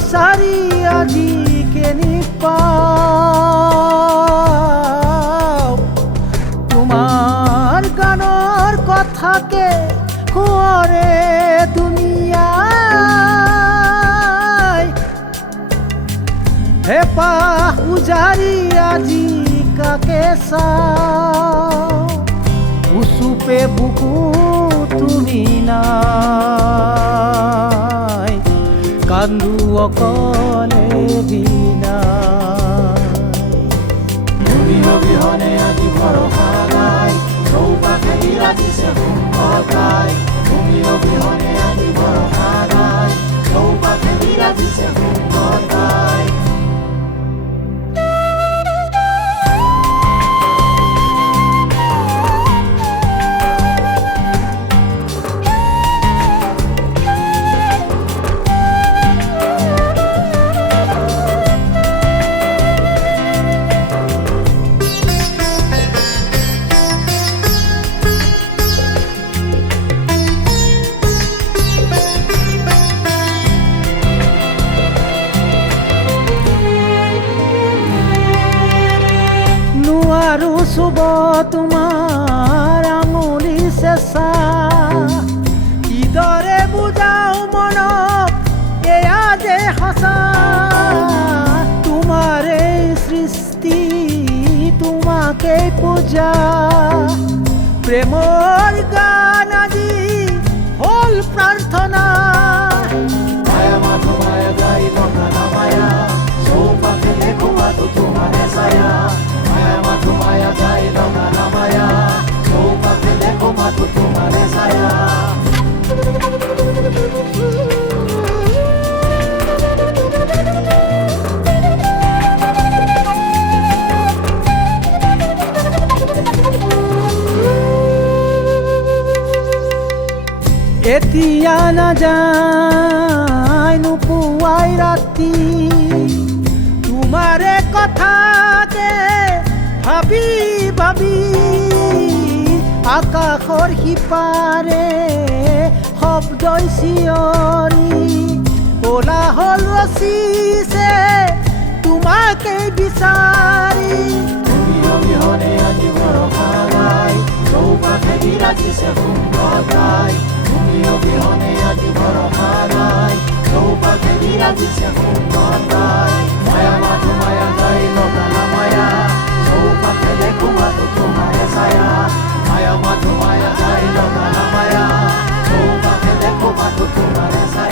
বিচাৰি আজি কেনি পাওঁ তোমাৰ গানৰ কথাকে সোঁৱৰে দুনিয়াই হেঁপাহ উজাৰি আজি কাকে চাওঁ উচুপে বুকু তুমি নাই কান্দো অকলে বিনাই তুমি অবিহনে আজি ভৰসা নাই চৌপাশে ৰাতিছে সুন্দৰতাই তুমি অবিহনে আজি ভৰসা নাই চৌপাশে ৰাতিছে সুন্দৰতাই নোৱাৰো চুব তোমাৰ আঙুলি চেঁচা কিদৰে বুজাও মনক এয়া যে সঁচা তোমাৰেই সৃষ্টি তোমাকেই পূজা প্ৰেমৰ গান আজি হ'ল প্ৰাৰ্থনা মায়া মাথো মায়া গাই থকা নামায়া চৌপাশে দেখুৱাটো তোমাৰে ছায়া মায়া মাথো মায়া গাই থকা নামায়া চৌপাশে দেখুৱাটো তোমাৰে ছায়া এতিয়া নাযায় নোপোৱাই ৰাতি তোমাৰে কথাকে ভাবি ভাবি আকাশৰ সিপাৰে শব্দই চিঞৰি কোলাহল ৰচিছে তোমাকেই বিচাৰি তুমি অবিহনে আজি ভৰসা নাই চৌপাশে ৰাতিছে সুন্দৰতাই তুমি অবিহনে আজি ভৰসা নাই চৌপাশে ৰাতিছে সুন্দৰতাই মায়া মাথো মায়া গাই থকা নামায়া চৌপাশে দেখুৱাটো তোমাৰে ছায়া মায়া মাথো মায়া গাই থকা নামায়া চৌপাশে দেখুৱাটো তোমাৰে ছায়া